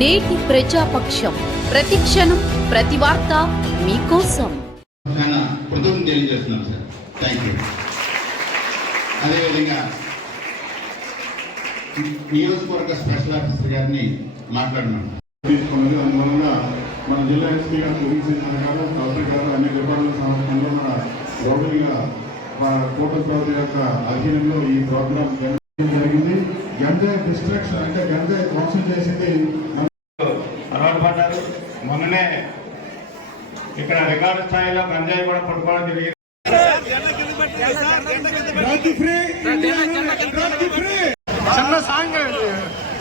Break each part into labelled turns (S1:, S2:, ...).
S1: నేటి ప్రజాపక్షం. ప్రతి క్షణం ప్రతి వార్త మీకోసం
S2: అదేవిధంగా నియోజకవర్గ స్పెషల్ ఆఫీసర్ గారిని
S3: తీసుకున్నది అందువలన మన జిల్లా ఎస్పీ గారు పోలీస్ గారు కలెక్టర్ గారు అన్ని డిపార్ట్మెంట్ సమక్షంలో మన కోటల్ ప్రభుత్వం యొక్క అధీనంలో ఈ ప్రోగ్రామ్ జరిగింది. గంజాయి డిస్ట్రాక్షన్ అంటే గంజాయి చేసింది
S4: అలవాటు పడ్డారు మొన్ననే ఇక్కడ రికార్డు స్థాయిలో గంజాయి కూడా పట్టుకోవడం జరిగింది. చిన్న సాంగ్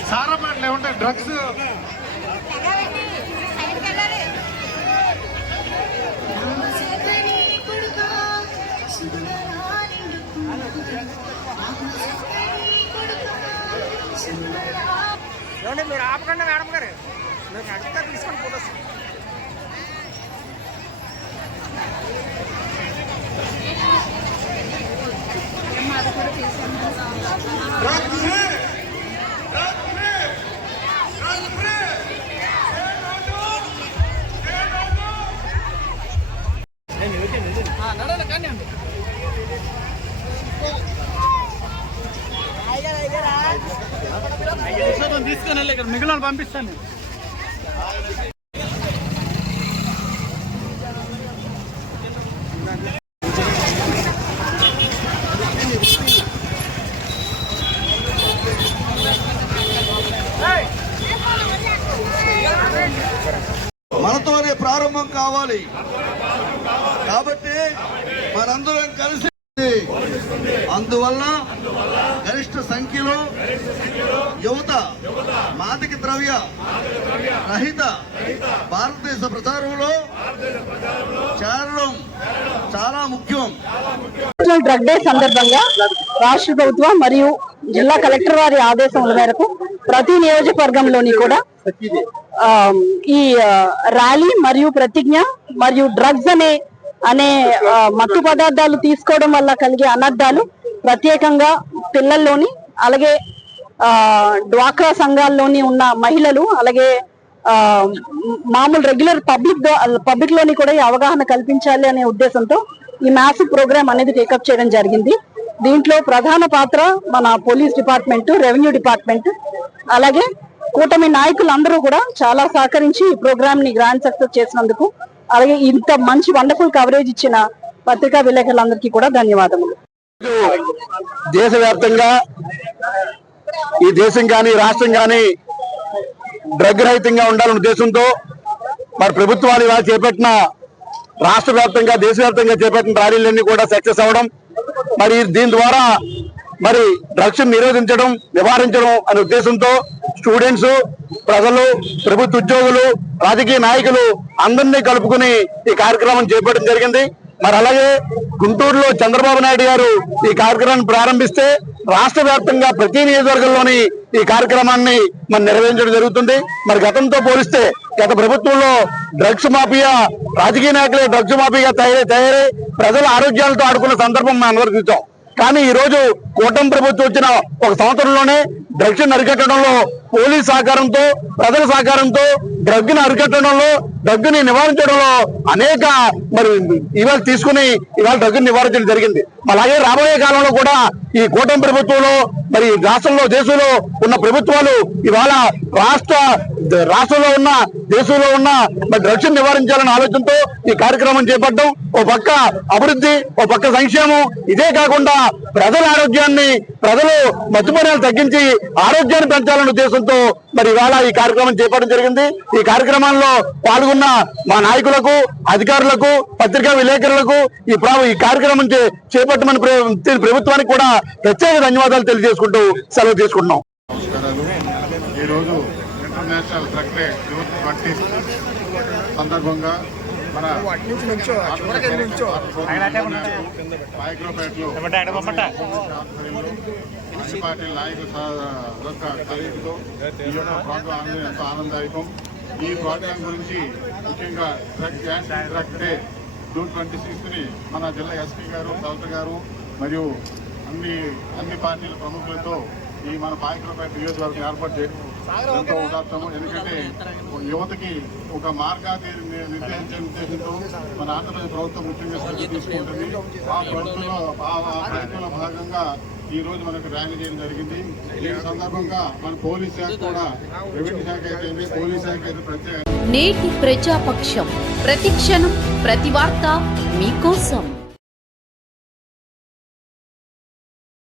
S4: సారా పాటలు ఏముంటాయి? డ్రగ్స్.
S5: మీరు ఆపకుండా మేడం గారు. తీసుకొని వెళ్ళి ఇక్కడ మిగిలిన పంపిస్తాను
S6: మనతోనే ప్రారంభం కావాలి. కాబట్టి మనందరం కలిసి అందువల్ల గరిష్ట సంఖ్యలో యువత మాదక ద్రవ్య రహిత భారతదేశ ప్రచారంలో చేరడం చాలా ముఖ్యం.
S7: డ్రగ్ డే సందర్భంగా రాష్ట్ర ప్రభుత్వం మరియు జిల్లా కలెక్టర్ వారి ఆదేశముల మేరకు ప్రతి నియోజకవర్గంలోని కూడా ఈ ర్యాలీ మరియు ప్రతిజ్ఞ మరియు డ్రగ్స్ అనే అనే మత్తు పదార్థాలు తీసుకోవడం వల్ల కలిగే అనర్థాలు ప్రత్యేకంగా పిల్లల్లోని అలాగే డ్వాక్రా సంఘాల్లోని ఉన్న మహిళలు అలాగే మామూలు రెగ్యులర్ పబ్లిక్ పబ్లిక్లోని కూడా ఈ అవగాహన కల్పించాలి అనే ఉద్దేశంతో ఈ మ్యాథ్స్ ప్రోగ్రామ్ అనేది టేకప్ చేయడం జరిగింది. దీంట్లో ప్రధాన పాత్ర మన పోలీస్ డిపార్ట్మెంట్ రెవెన్యూ డిపార్ట్మెంట్ అలాగే కూటమి నాయకులు అందరూ కూడా చాలా సహకరించి ఈ ప్రోగ్రామ్ని గ్రాండ్ సక్సెస్ చేసినందుకు అలాగే ఇంత మంచి వండర్ఫుల్ కవరేజ్ ఇచ్చిన పత్రికా విలేకరులందరికీ కూడా ధన్యవాదములు.
S6: దేశవ్యాప్తంగా ఈ దేశం కానీ రాష్ట్రం కానీ డ్రగ్ రహితంగా ఉండాలన్న ఉద్దేశంతో మరి ప్రభుత్వాలు ఇవాళ చేపట్టిన రాష్ట్ర వ్యాప్తంగా దేశవ్యాప్తంగా చేపట్టిన ర్యాలీలన్నీ కూడా సక్సెస్ అవ్వడం మరి దీని ద్వారా మరి డ్రగ్స్ నిరోధించడం నివారించడం అనే ఉద్దేశంతో స్టూడెంట్స్ ప్రజలు ప్రభుత్వ ఉద్యోగులు రాజకీయ నాయకులు అందరినీ కలుపుకుని ఈ కార్యక్రమం చేపట్టడం జరిగింది. మరి అలాగే గుంటూరులో చంద్రబాబు నాయుడు గారు ఈ కార్యక్రమాన్ని ప్రారంభిస్తే రాష్ట్ర వ్యాప్తంగా ప్రతి నియోజకవర్గంలోని ఈ కార్యక్రమాన్ని మనం నిర్వహించడం జరుగుతుంది. మరి గతంతో పోలిస్తే గత ప్రభుత్వంలో డ్రగ్స్ మాఫియా రాజకీయ నాయకులే డ్రగ్స్ మాఫియాగా తయారై తయారై ప్రజల ఆరోగ్యాలతో ఆడుకున్న సందర్భం మనం అందరూ చూసాం కానీ ఈరోజు కూటమి ప్రభుత్వం వచ్చిన ఒక సంవత్సరంలోనే డ్రగ్స్ అరికట్టడంలో పోలీస్ సహకారంతో ప్రజల సహకారంతో డ్రగ్ని అరికట్టడంలో డ్రగ్ని నివారించడంలో అనేక మరి ఇవాళ తీసుకుని ఇవాళ డ్రగ్ని నివారించడం జరిగింది. అలాగే రాబోయే కాలంలో కూడా ఈ కూటమి ప్రభుత్వంలో మరి రాష్ట్రంలో దేశంలో ఉన్న ప్రభుత్వాలు ఇవాళ రాష్ట్ర రాష్ట్రంలో ఉన్న దేశంలో ఉన్న మరి డ్రగ్స్ నివారించాలనే ఆలోచనతో ఈ కార్యక్రమం చేపట్టడం. ఓ పక్క అభివృద్ధి ఓ పక్క సంక్షేమం. ఇదే కాకుండా ప్రజల ఆరోగ్యాన్ని ప్రజలు మత్తుపర్యాలు తగ్గించి ఆరోగ్యాన్ని పెంచాలనే ఉద్దేశంతో మరి ఇవాళ ఈ కార్యక్రమం చేపట్టడం జరిగింది. ఈ కార్యక్రమంలో పాల్గొన్న మా నాయకులకు అధికారులకు పత్రికా విలేకరులకు ఈ ఈ కార్యక్రమం చేపట్టమని ప్రభుత్వానికి కూడా ప్రత్యేక ధన్యవాదాలు తెలియజేసుకుంటూ సెలవు తీసుకుంటున్నాం.
S3: ఈరోజు ఇంటర్నేషనల్ మన మైక్రోపేటలో అన్ని పార్టీల నాయకుల సహ- యొక్క కలయికతో ఈ యొక్క ప్రోగ్రాం అనేది ఎంతో ఆనందదాయకం ఈ ప్రోగ్రాం గురించి ముఖ్యంగా drug anti drug day June twenty సిక్స్త్ని మన జిల్లా ఎస్పీ గారు కలెక్టర్ గారు మరియు అన్ని అన్ని పార్టీల ప్రముఖులతో ఈ మన పాయకులపేట నియోజకవర్గం ఏర్పాటు చే ఎంతో ఉదాత్తము ఎందుకంటే యువతకి ఒక మార్గాన్ని నిర్దేశించే ఉద్దేశంతో మన ఆంధ్రప్రదేశ్ ప్రభుత్వం ముఖ్యంగా శ్రద్ధ తీసుకుంటుంది. ఆ ప్రభుత్వంలో ఆ ప్రయత్నంలో భాగంగా ఈ రోజు మనకు ర్యాలీ చేయడం జరిగింది. ఈ సందర్భంగా మన పోలీస్ శాఖ కూడా రెవెన్యూ శాఖ అయితే పోలీస్ శాఖ అయితే ప్రత్యేక
S1: నేటి ప్రజాపక్షం. ప్రతిక్షణం ప్రతి వార్త మీకోసం.